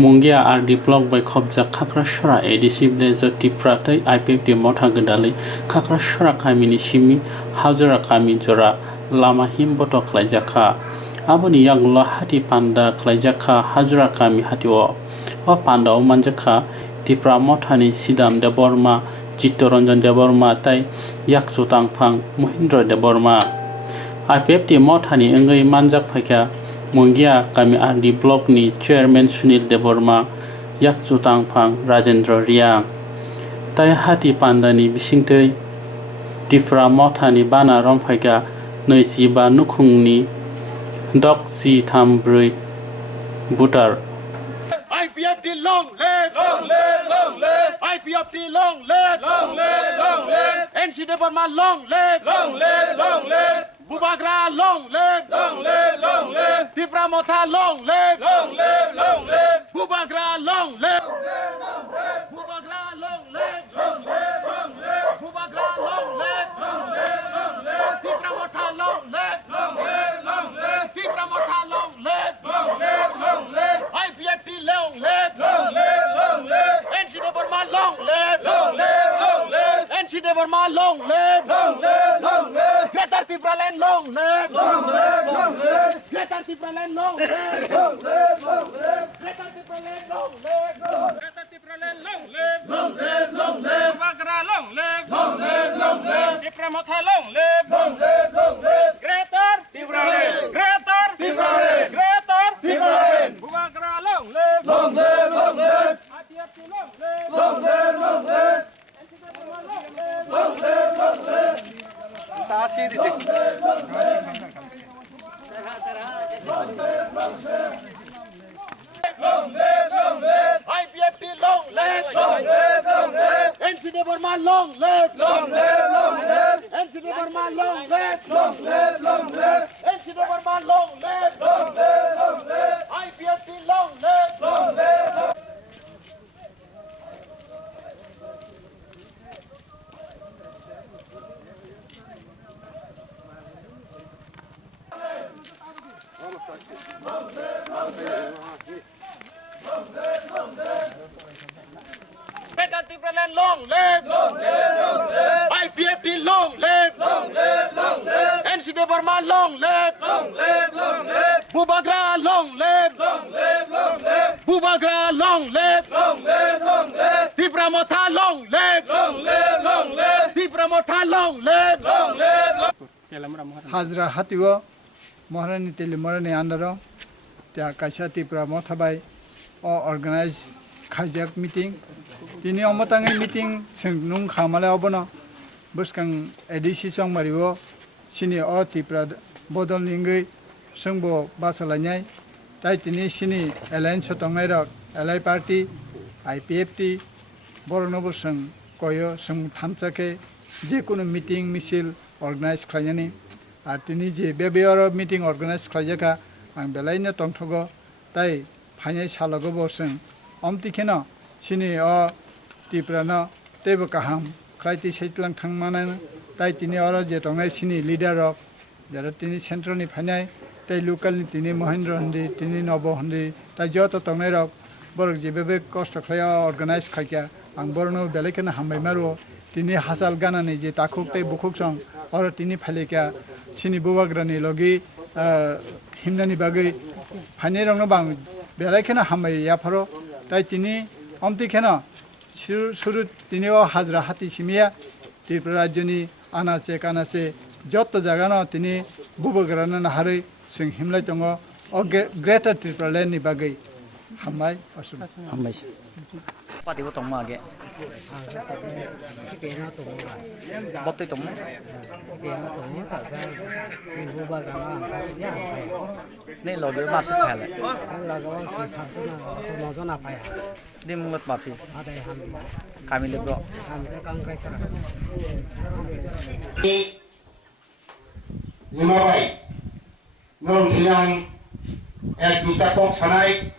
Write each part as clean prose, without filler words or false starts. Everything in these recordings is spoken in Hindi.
Mungia are developed by Kobja Kakrashara Edisible TIPRA IPFT Mota Gadali Kakrashara Kamini Shimi Hazara Kamijora Lama HIMBOTOK KHWLAIJAKHA Aboni Yagla Hati Panda KHWLAIJAKHA Hazara Kami Hatiwa O Panda O Manjaka TIPRA Motani Sidam Deborma Jittoranjan Deborma Tai Yaksutang Pang Mohindra Deborma IPFT Motani Engai Manjak Phaka Mungia kami ahli blok ni Chairman Sunil Deborma Yaksutang Pang Rajendra Riang Tai hati pandani bisingtei TIPRA Motani bana romphaiga Noisiba Nukhungni Dok Si Thambrui Butar IPFT long live! Long live! Long live! IPFT long live! Long live! Long live! NC Deborma long live! Long live! Long live! Bubagra long live! Long live! Long live! TIPRA Mota long live! Long live! Long live! Bubagra long live! Bubagra long live! Long live! Long live! Bubagra long live! Long live! Long live! TIPRA Mota long live! Long live! Long live! TIPRA Mota long live! Long live! Long live! IPFT long live! Long live! Long live! NC Deborma long live! Long live! Long live! NC Deborma long live! Long live! Long live! Greater TIPRA land long live! Long live! Long live! Greater TIPRA land long live! Long live! Long live! Greater TIPRA land long live! Greater TIPRA land long live! Long live! Long live! Bubagra long live! Long live! Long live! TIPRA Mota long live! Long live! Long live! Greater TIPRA land! Greater TIPRA land! Greater TIPRA land! Bubagra long live! Long live! Long live! IPFT long live! Long live! Long live! Long live! Long live! Long live, long live, IPFT long live, long live, long live, NC Deborma long live, long live, long live, NC Deborma long live, long live, long live, NC Deborma long live, long live, long live, IPFT long live, long live, long live. Greater TIPRA land long live! Long live! Long live! IPFT long live! Long live! Long live! NC Deborma long live! Long live! Long live! Bubagra long live! Long live! Long live! Bubagra long live! Long live! Long live! TIPRA Mota long live! Long live! Long live! TIPRA Mota long live! Long live! Hazra hatiwa Maharani tele Marani andaro tia kaisa TIPRA Mota bai organize khajak meeting tini omotangai meeting nung khamale obono buskang edisi song mariwo sini o TIPRA bodol ningai sengbo basalanyai tai tini sini alliance tongai rok LI party IPFT boronobo seng koyo seng thamchake je kono meeting misil organize khlaiani ar tini je bebeoro meeting organize khlaijaka ang belaina tongthogo tai phainai salago bo seng omtikhena sini o TIPRA no tebo kaham khlaiti seitlang thangmana tai tini oro je tongai sini leader rok jara tini central ni phainai tai local ni tini Mahendra handi tini Nobo handi tai joto tongai rok borok je bebe kost khlaya organize khaikya ang borno belekena hambai maro tini hasal gana ni je takhuk tai bukhuk song oro tini phalekya sini bubagrani logi himnani bagai phainai rong no bang belekena hambai ya pharo tai tini omtikhena শুরু তিনিও হাজরা হাতি সিমিয়া ত্রিপুরা রাজ্যনি আনাচে কানাচে যত জায়গানো তিনি বুবগ্রানা নাহারে जों हिमलाय दङ ग्रेटार त्रिपुरा लेन्डनि बागै हामबाय हामबाय पार्टीबो दङ आगे बत्तै दङ नै लगे मार्च फाले दिमगत माफी कामिले bro Limabai, ngelom tilang, minta kok sanai,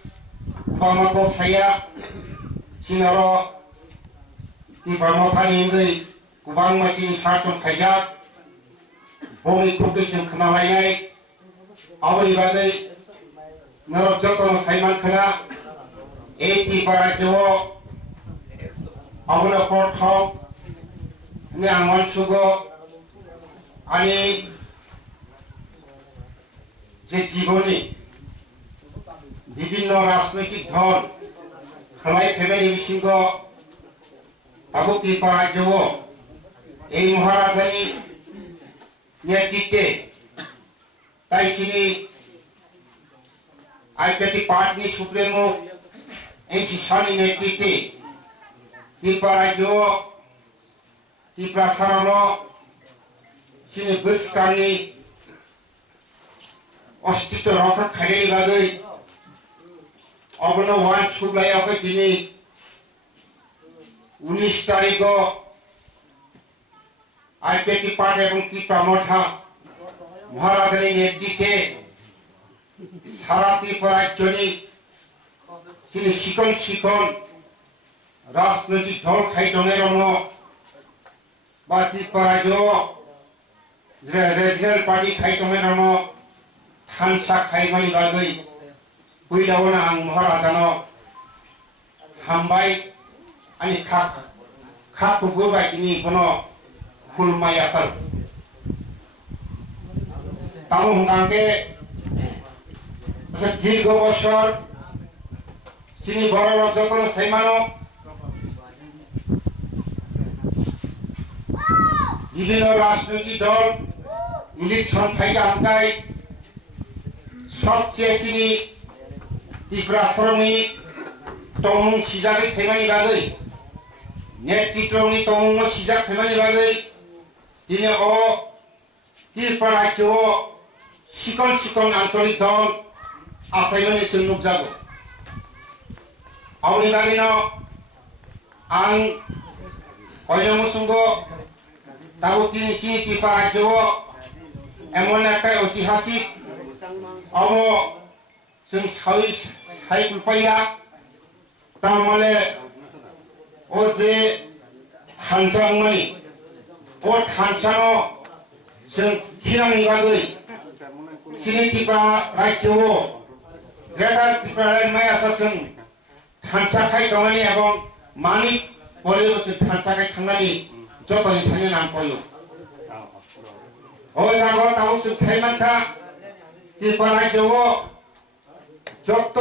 bama kok saya, sinaro, di bama tani ini, kubang masih sarson kajak, bumi kukisin kenalayai, awal ibagai, ngelom jotono saiman kena, এই ত্রিপুরা রাজ্য অবলম্বন নিয়ামন সুগ আনি যে জীবনে বিভিন্ন রাজনৈতিক দল খালাই ফ্যামিলি বিশৃঙ্গ তাবো ত্রিপুরা রাজ্য এই মহারাজানি নেতৃত্বে তাই তিনি IPFT party supremo NC Sunny নেতৃত্বে ত্রিপুরা রাজ্য ত্রিপুরা সারানো তিনি বসকানি অস্তিত্ব রক্ষা খাইনি বাদই অবনবান সুবলাইয়াকে তিনি 19 তারিখ IPFT পার্টি এবং ত্রিপুরা মঠা মহারাজার নেতৃত্বে সারা ত্রিপুরা রাজ্যনি তিনি শিকন শিকন রাজনৈতিক দল খাইটনের বা ত্রিপুরা রাজ্য রিজনাল পার্টি খাইটনের थानसा खायमानि बागै फैलावनो आं महाराजानो हामबाय आंनि खाफुफोर बायदिनि कोनो खुलुमनायफोर तामो हंगांके दीर्घ बছর চিনি বড় যতন সাইমানো বিভিন্ন রাজনৈতিক দল ইলেকশন ফাইটা আমকাই সবচেয়ে চিনি ত্রিপুরা সরণি তমুং সিজাকে ফেমানি বাগৈ নেতৃত্বনি তমুং সিজাক ফেমানি বাগৈ তিনি ত্রিপুরা রাজ্য শিকন শিকন আঞ্চলিক দল আসাইমানি जों नुजागौ आवनि बागैनो आं हयनमुसुंगो दाबो चिनि त्रिपुरा राज्য एमन একটা ঐতিহাসিক जों सायख'फैया तारमाने जे थानसांमानि थानसानो जों थिनांनि बागै चिनि त्रिपुरा राज्য ग्रेटार त्रिपुरा मायासाजों थानसा खायखांनानै एबं मानि बरेबो थानसा खायखांनानै जतनि थानो नांगौ जागो ताबो जों सायमानखा ত্রিপুরা রাজ্য যত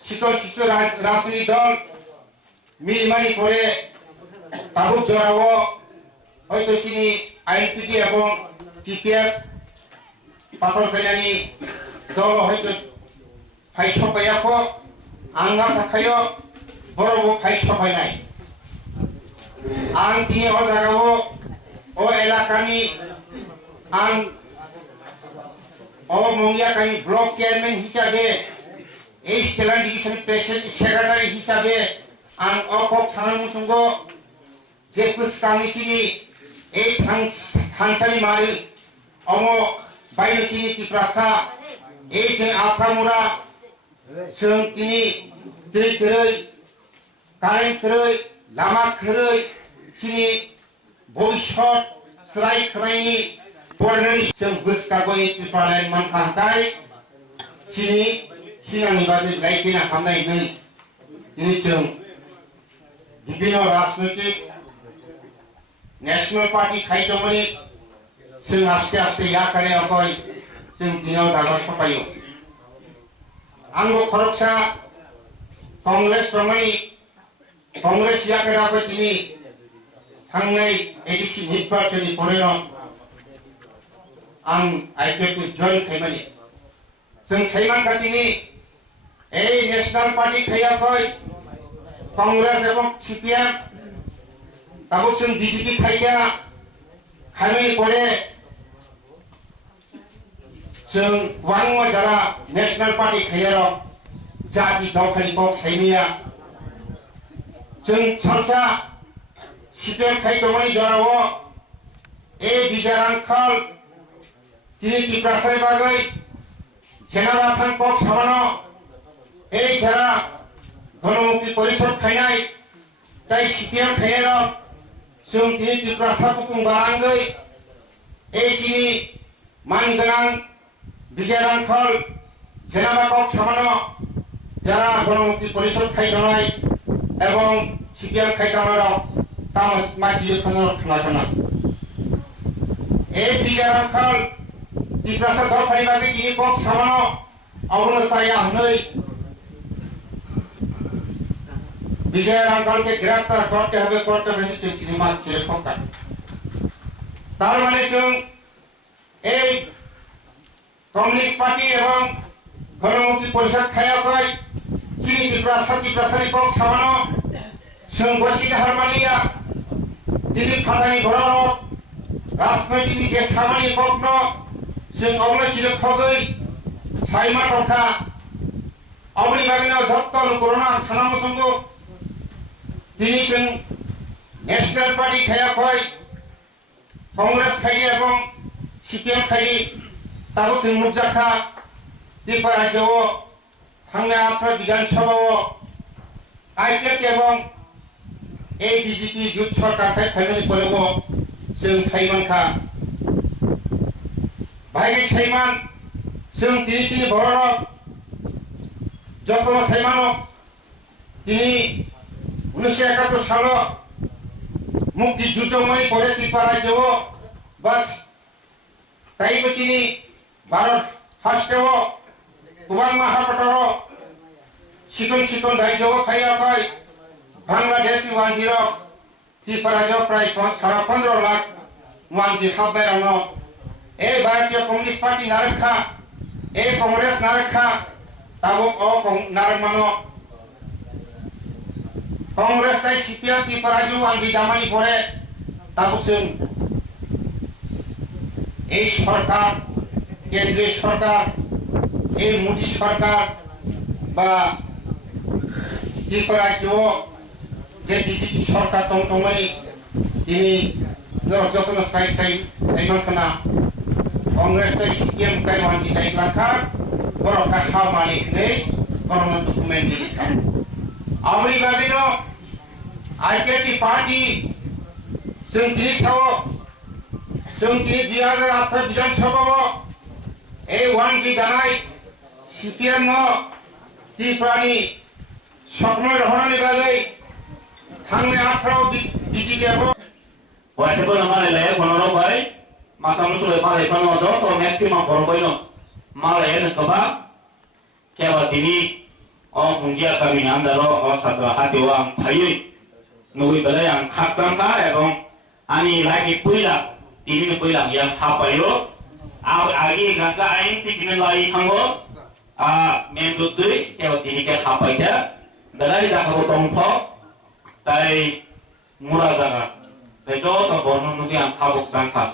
শিকল শিশু রাজনৈতিক দল মিলিমানি করে তাবু জড়াবো হয়তো চিনি IPFT এবং TPF পাতল ফেলানি দল হয়তো ফাইসপাইয়াখো आंगा साखायो बरबो फाइसपाइनाय आं दिनै जागाव एलाकानि आं मंगियाकानि ब्लक चेयरमैन हिसाबै स्टेलान डिविजन प्रेसिडेंट सेक्रेटारि हिसाबै आं अकक थानामुसुंगो जे पुस्कानिसिनि थानसालि मारि बायनोसिनि टिप्रासा जों आफ्रामुरा जों दिनै दै खोरै कारेन्ट खोरै लामा खोरै दिनै भबिष्यत स्राय खोनायनि फरायनानै जों गोसोखांबाय टिप्रालाय मानखांथाय दिनै खिनानि बादै लायखिना खालामनानै दिनै जों विभिन्न राजनैतिक नेशनल पार्टी खायदोंमोन जों आस्ते आस्ते याकारेयाखै जों दिनाव जागा सफायो आंबो खरकसा कांग्रेस प्रमाणे कांग्रेस याकारेयाखै दिनै थांनाय एडिसि निर्वाचननि फरायनो आं IPFT जइन खायमानि जों सायमानखा दिनै नेशनल पार्टी खायाखै कांग्रेस एवं CPM दाबो जों BJP खायगा खायमानि परे जों वांगो जरा नेशनल पार्टी खायारो जाति दावखानि बक सायमिया जों सरसा CPM खायदोंमोन जरावो बिजारांखाल दिनै टिप्रासाय बागै जेनाबा थां बक साबानो जरा गणमुक्ति परिषद खायनाय ताई CPM खायनारो जों दिनै टिप्रासा बुकुं बारांगै दिनै मानगोनां बिजारांखाल जेनाबा बक साबानो যারা গণমুক্তি পরিষদ খাইটানায় এবং সিপিএম খাইটানার তামাস মাটি খানা এই বিজার আঙ্কাল ত্রিপ্রাসা দরকারি বাগে যিনি কক সামানো অবনসাই আহনই বিজয়ের আঙ্কালকে গ্রেপ্তার করতে হবে নিশ্চয় চিনি মানছে সরকার তার মানে এই কমিউনিস্ট পার্টি এবং গণমুক্তি পরিষদ খায়া কয় চিনি ত্রিপ্রাসানি কক সামানো বসিতে হারমানিয়া তিনি ফাটানি বড় রাজনৈতিক যে সামানিক কগ্ন অগ্নশীল খগৈ সাইমা টকা অবনি বাগিনা যত্ত করোনা সানামসঙ্গ তিনি ন্যাশনাল পার্টি খায়া কয় কংগ্রেস খাই এবং সিপিএম খাই তাবো মুজাখা ত্রিপুরা রাজ্য थांनाय 18 বিধানসভাও आईपीएफटी এবং এই বিজেপি জোট সরকার খাইখানি করেব সাইমানখা ভাইগে সাইমান তিনি বড় যতন সাইমানো তিনি 1971 সাল মুক্তিযুদ্ধময় পরে ত্রিপুরা রাজ্য বাস তাই বছিনি ভারত হাসতেও কুবাং মাহাপটর सिकन राज्य खाया पाई बांग्लादेश 10 त्रिपुरा प्राय 15 लाख 10 हाबनाय रानो ए भारतीय कम्युनिस्ट पार्टी नारखा ए कांग्रेस नारखा ताबो नारमानो कांग्रेस ताई सीपीएम त्रिपुरा आंजी दामानी पड़े ताबो ए सरकार केंद्रीय सरकार ए मोदी सरकार बा त्रिपुरा राज्य जे बीजेपी सरकार दंतंमोन दिनै जतन साइमानखाना कांग्रेस सीपीएम गायवानजी दायलाखा बर'खा हामानिखै बर'नो डकुमेन्ट दिखा आबरि बागैनो आईपीएफटी पार्टी दिनै साव दिनै 2018 विधानसभाव ए वानजी दानाय सीपीएम त्रिपुरानि स्वप्न रहनानि बागै थांनाय 18 बिजेपिआबो वासेबो मालाय फनरो बाय मासाम सुले मालाय फनो जतो मैक्सिमाम बरबायनो मालाय नकबा KHWLAIJAKHA अ मुंगिया गामिनि आन्दाराव अ साजा हातियाव आं थायो नबै बेलाय आं खाकसांखा एबं आंनि लाइफनि पहिला या हापायो आगे गागा आइन तिसिमे लाई थांगो मेन दुदै KHWLAIJAKHA हापायखा बेलाय जाखाबो दंफो ताई मुरा जागा जतो बरनो नुगि आं खाबक सांखा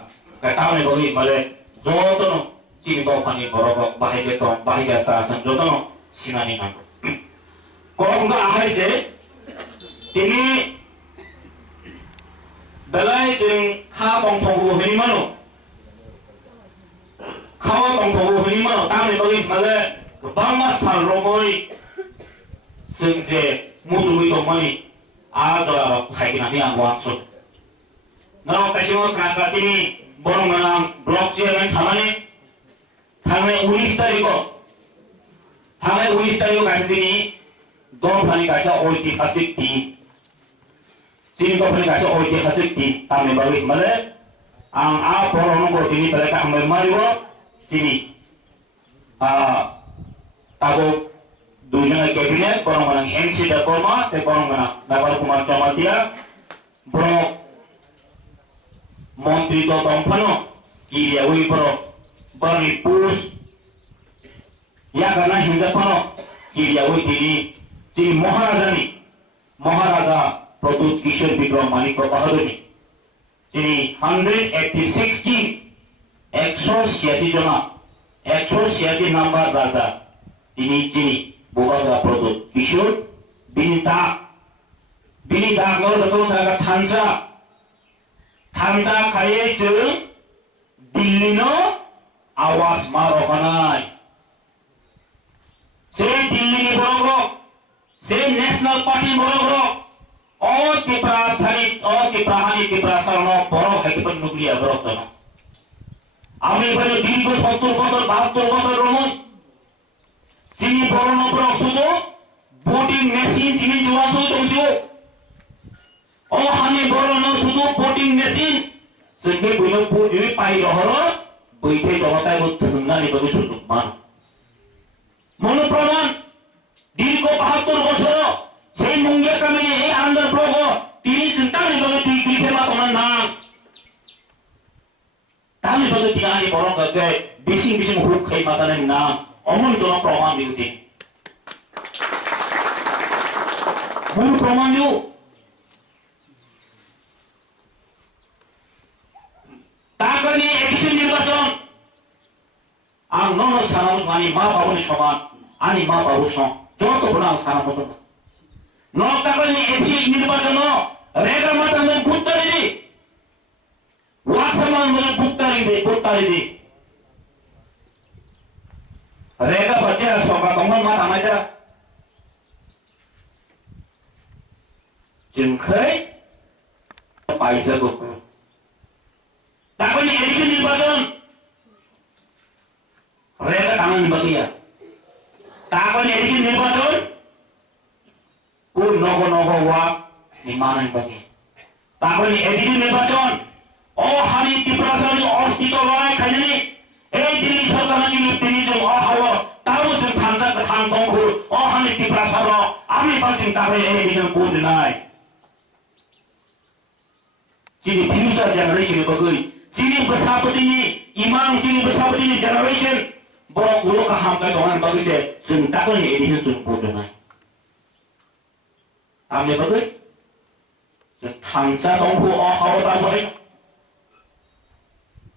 काटावनि बगि माले जतनो चिनि बावफानि बरब बाहायगे तो बाहायगे सासन जतनो सिनानि नांगौ कोंगा आहायसे तिनि बेलाय जों खा दंथंबो होनिमानो खावा दंथंबो होनिमानो तानि बगि माले गोबां मासाल रमै जों जे मुसुमै दंमानि आजरा फायगिनानै आं वानसो नाव कासिमो क्रांकासिनि बरंगनां ब्लक चेयरमैन सामानि थांनाय 19 तारिखआव गासिनि दंफानि गासा ऐतिहासिक दिन चिनि दंफानि गासा ऐतिहासिक दिन तामे बागै माले आं बरंगनांगौ दिनि बेले कामबाय मारिबो चिनि ताबो दुइजना कैबिनेट बरंगनां एमसी दरमा ते बरंगनां नाबार कुमार चमातिया ब्रो मंत्री तो दंफानो किरिया वे बरो बरनि पुस या गाना हिंजाफानो किरिया वे दिनि चिनि महाराजा प्रदूत किशोर विक्रम मानिक बहादुरनि चिनि 186 की 186 जना 186 नंबर राजा दिनि चिनि बोबागा प्रदूत किशोर बिनिता नगर जतो थागा थांजा खाये जों दिल्लीनो आवाज मारखानाय से दिल्लीनि बरग्रक से नेशनल पार्टी बरग्रक त्रिपुरा सारनो बर हाइकेपन नुक्लिया बरक जन आमी बने दीर्घ 70 বছর 72 বছর রমন চিনি বড় নবর শুধু voting machine 지민 지원소 동시오 하니 벌어는 수도 voting machine 선게 보이는 보유의 빠이러허러 보이테 저거다이고 등난이 버기 수도만 মনে প্রমাণ দীর্ঘ ৭২ বছর সেই মুঙ্গের কামিনী এই আন্দোলন প্রগ তিনি চিন্তানি বলে তুই ফেমা তোমার নাম তাহলে বলে তিনি আনি বরং গকে বিশিং বিশিং হুক খাই মাসানের নাম অমূলজনক প্রমাণ দিউতি মূল প্রমাণ দিও তাকানি এডিশন নির্বাচন ang nono sanamos ani ma baboni soman ani ma babu son joto bana sanamos no takani echi nirbajono rega mata me buttari di wasaman me buttari di rega bachera soka tongon ma amajara jingkhai paisa go takani echi nirbajon রেখা কানুন বাকিয়া তারপরে এডিশন নির্বাচন ও নব নব ওয়া নির্মাণ বাকি তারপরে এডিশন নির্বাচন ও হানি ত্রিপুরাসানি অস্তিত্ব লড়াই খাইনি এই দিল্লি সরকার তিনি যে অহাও তাও যে থানজা থান দংখু ও হানি ত্রিপুরাসার আমি পাচ্ছি তারপরে এই এডিশন কোড নাই যিনি ফিউচার জেনারেশন বাকি যিনি বসাপতিনি ইমাম যিনি বসাপতিনি generation borok ulo ka hamkai dongan baguse sun takon ni edition sun bodo nai amne bagai sun thamsa donghu o hawa ta boy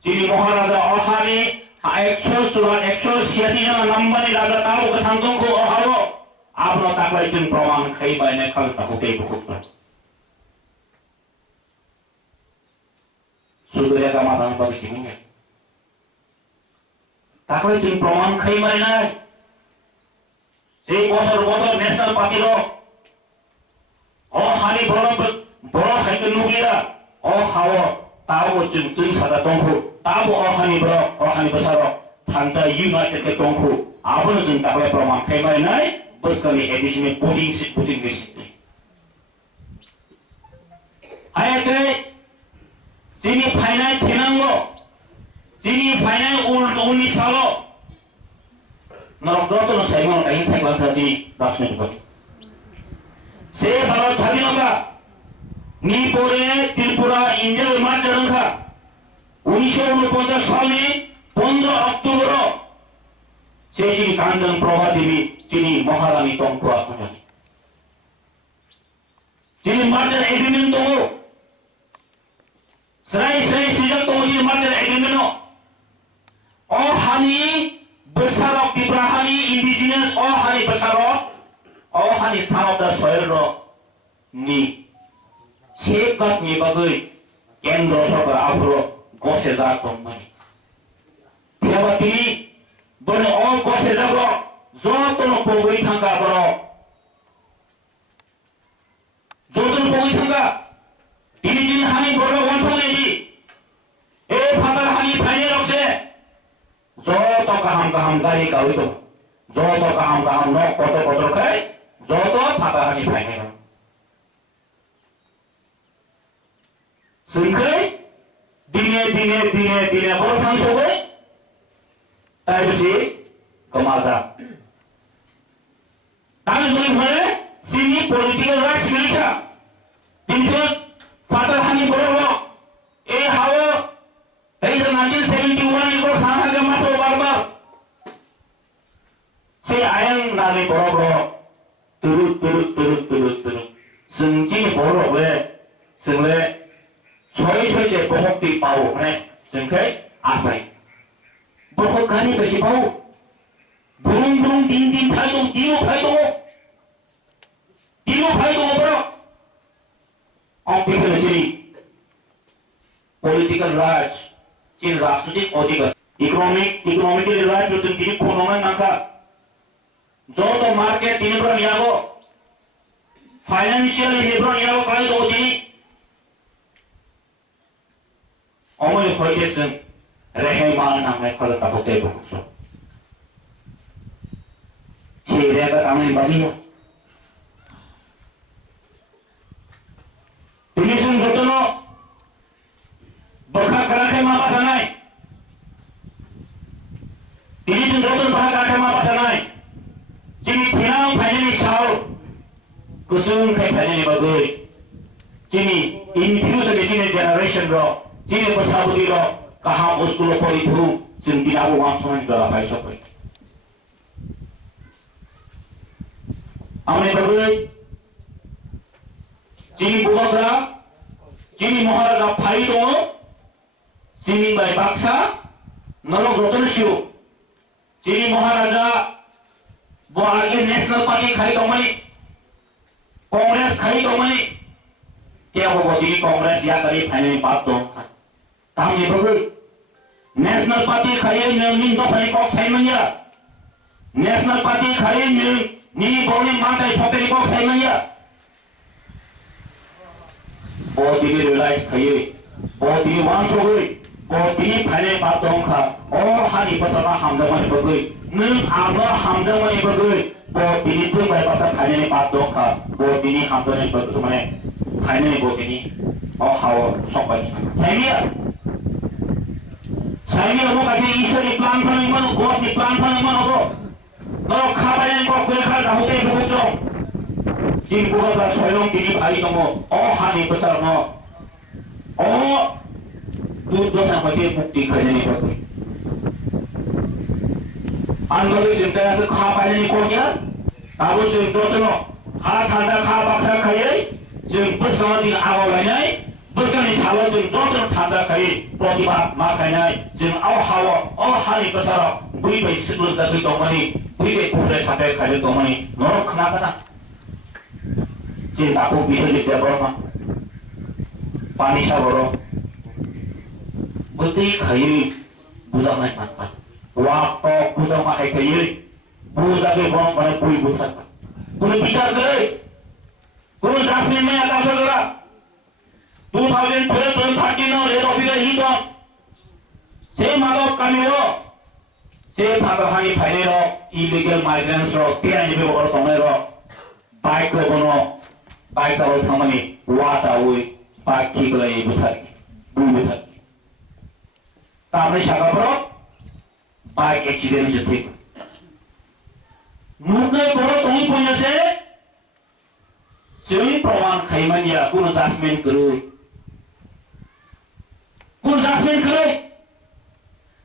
jini maharaja ohani 186 jana nambani raja tao ka tham donghu o hawa apno taklai sun praman khai bai ne khal ta hote bukhut sudure ka matan baguse ni তাহলে তুমি প্রমাণ খাই মারি নাই সেই বছর বছর ন্যাশনাল পার্টির হানি বড় হাইকে নুগলিয়া হাও তাও চুন সাদা দংখু তাও হানি বড় হানি বসার থানজা ইউনাইটেড কে দংখু আবনো जों তাহলে প্রমাণ খাই মারি নাই বসকানি এডিশনে ভোটিং মেশিন আয়াকে যিনি ফাইনাল থেনাঙ্গো যিনি ফাইনাল উনি সালো নরকজত সাইমন কাহিনী সাইমন কাজী রাজনৈতিক পার্টি সে ভারত স্বাধীনতা নিপরে ত্রিপুরা ইন্ডিয়ার মার্চরংখা 1949 সালে 15 অক্টোবর সে যিনি কাঞ্চন প্রভা দেবী যিনি মহারানী তঙ্ক আসনে যিনি মার্চার এগ্রিমেন্ট তো সরাই সিজক তো যিনি মার্চার agreement honey besarok tibrahani indigenous hani besarok hani some of the soil ro ni safeguard ni bagai kendro sokar afro gose ja tomani tiabati bone gose ja ro joto no pogoi thanga bro joto no pogoi thanga tini jini hani boro gonso ni e phatar hani phaine rokse যত কাহাম গাড়ি কাউতো যত কাহাম ন কত কত খাই যত ফাটা হানি ফাইনে সুইখে দিনে বড় থাংসবে তাই বসে কমাজা তাহলে দুই ভরে সিনি পলিটিক্যাল রাইটস মিলিখা তিনশো ফাটা হানি বড় এই হাও এই 1971 ইকো সানাগে মাসো বারবার সে আইন নালে বড় তুরু जोंनि बर'बो जोंले सय बहक्ति पाव माने जोंखै आसाय बहक गानि बेसे पाव बुरुं दिन फाय दं दिनो फाय दं बर' आर्टिकल political rights chin राजनीतिक अधिकार economically rights जों बिनि खनंनाय नांखा जो मार्केट दिनफ्रा नियागो फाइनेंशियल निफ्रा नियागो खालाय दं दिनि अमय होयकेसों रेहाय मान नांनाय खालाय ताखौ तेबो खुसो छेरेगा तामनि बागिया kusun kai phane ba goi chini in future ke chini generation ro chini pasabudi ro kaham uskulo pori thu chini dinabu wam soman jala phai sapai amne ba goi chini bubagra chini maharaja phai dong chini bai baksa nolok rotan siu chini maharaja bo age national party khai dongmani Congress खरी तो मनी क्या वो बोली कांग्रेस या करी फाइनल बात तो ताम ये बगु नेशनल पार्टी खरी निंग तो फनी कॉक्स है मंया नेशनल पार्टी खरी नी बोली माता शोते कॉक्स है मंया बहुत ही रियलाइज खरी बहुत ही वांस हो गई बहुत ही फाइनल बात तो खा और हानी पसंद हम जमाने बगु निंग आगा हम जमाने बगु बहुत ही चुन भाई पासा फाइनल बात तो खा बहुत ही हम तो नहीं बगु मैंने फाइनल बहुत ही और हाउ शॉपिंग साइमी वो कैसे ईश्वर ने प्लान करने मनो गॉड ने प्लान करने मनो को तो खाबाने को कोई खा रहा होते बहुत सो जिन को का स्वयं की भाई तो और हानि पसर नो और दूर जो है होते मुक्ति करने नहीं पड़ती 안거리 진짜에서 카바니 거기야 아고 지금 저도 하 타자 카박사 카이 지금 부스가디 아고라냐이 부스가니 사와 지금 저도 타자 카이 프로티바 마카냐이 지금 아하와 하니 버사라 부이베 시글다 그 동안이 부이베 부레 사배 카이 동안이 너로 크나가나 지금 나고 비서지 되버마 पानी शावरो बती खाई बुझा नहीं मानता वाप तो बुझा मारे खाई बुझा के बनो बने कोई बुझा कोई विचार करे कोई जासमिन में आता सगला 2012 नो ले ऑफिस ही तो से मालो कामिलो से भागहानी फाइनेरो इलीगल माइग्रेंट्स रो तेयानि बे बरो तमेरो बाइक को बनो बाइक चालो थामनी वाटा उई बाकी गलाई बुथारी बुथारी तामने शागाबरो बाइक एक्सीडेंट जथे मुने बरो तोई पने से जों प्रमाण खाइमानिया कुन जाजमेंट करे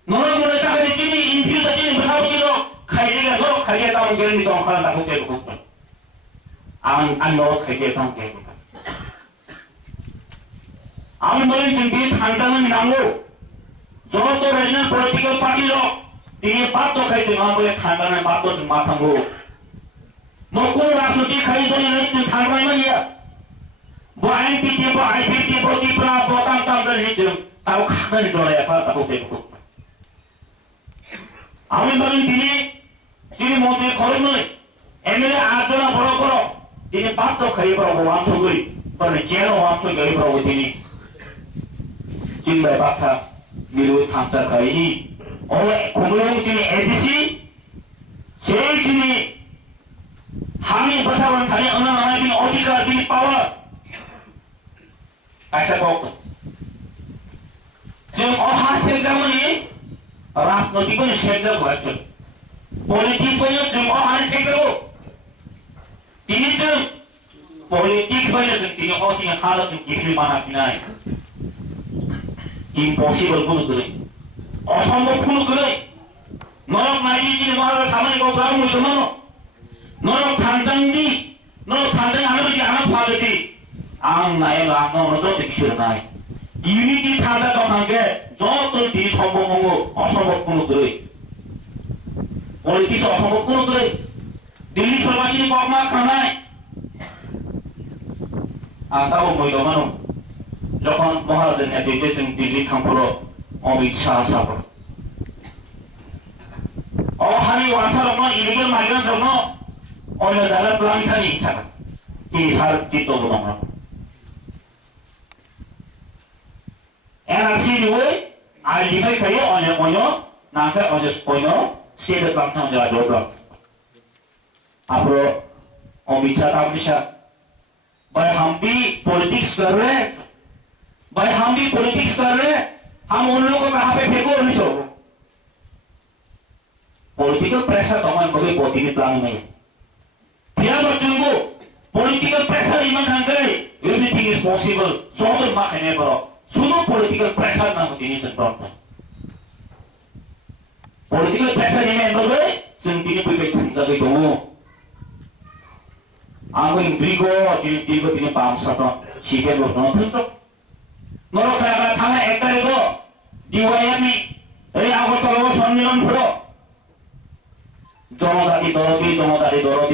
नरो मोने तागे चिनि इनफ्यूज चिनि बसाबकिरो खाइजेगा नो खाइगे ताम गेरनि दं खाला दाखो के बुखो आं नो खाइगे ताम के आं बोले जिंदगी थांजानो नांगौ जत रेजनल पॉलिटिकल पार्टी रो दिने बात तो खाइ जों बोले थांजानो बात तो जों माथांगौ नकुल राजनीति खाइ जों नै थांजानो मानिया बो आईपीटी बो आईपीटी बो TIPRA बो ताम रे जों ताव खागन जलाया खा ताव के बुखो आं बोले दिने जिनि मन्त्रि खरमै एमएलए आजना बरो करो दिने बात तो खाइ बरो वामसो गई पर जेल वामसो गई बरो दिने जिनबाय बासा मिरु थांचा खाइनि और खुमलंग जिनि एडीसी से जिनि हानि बसावन थानि अनानाय बिनि अधिकार बिनि पावर आशा पाउत जों अहा सेक्जामनि राजनीति पनि सेक्जाम भएछ पॉलिटिक्स पनि जों अहा सेक्जामो तिनी जों पॉलिटिक्स पनि जों तिनी असिनि हालत जों किफि माना बिनाय impossible kuno kure असंभव कुनो करे नरक नाइदि चिनि महाराज सामने को ग्राम मुतो न नरक थांजांदि नरक थांजांदि आनो दि आनो फादति आं नाय ला न जत किशोर नाय इउनिटी थांजा दखांगे जत दि सम्भव मंगो असंभव कुनो करे पॉलिटिक्स असंभव कुनो करे दिल्ली सरकारनि ककमा खानाय आताव मयदो मानो যখন মহারাজের নেতৃত্বে जों दिल्ली थांफोरो अमित शाह साहब हानि वासारनो इलिगेल माइग्रेंट्सनो अन्य जायगा प्लान खानि इच्छा कि सार दितो दङ एनआरसी निवे आइडिफाई खायो अन्य नाखा अन्य स्टेट प्लान थां जला दो आपरो अमित शाह तामिशा भाई हम भी पॉलिटिक्स कर रहे हैं भाई हम भी पॉलिटिक्स कर रहे हैं हम उन लोगों को कहां पे फेंको नहीं सो पॉलिटिकल प्रेशर तो हमारे बगैर बहुत ही प्लान नहीं है Kebat jumbo political pressure iman hangkai everything is possible. Sodo makanya bro. Sudo political pressure na mesti seperti. Political pressure ini memang sendiri bukan cuma itu. Aku yang trigo, jadi trigo ini paham satu. Siapa bos nonton? Norok saya kata ekta itu diwayami. Dari aku tahu sembilan pro. Jangan tadi doroti.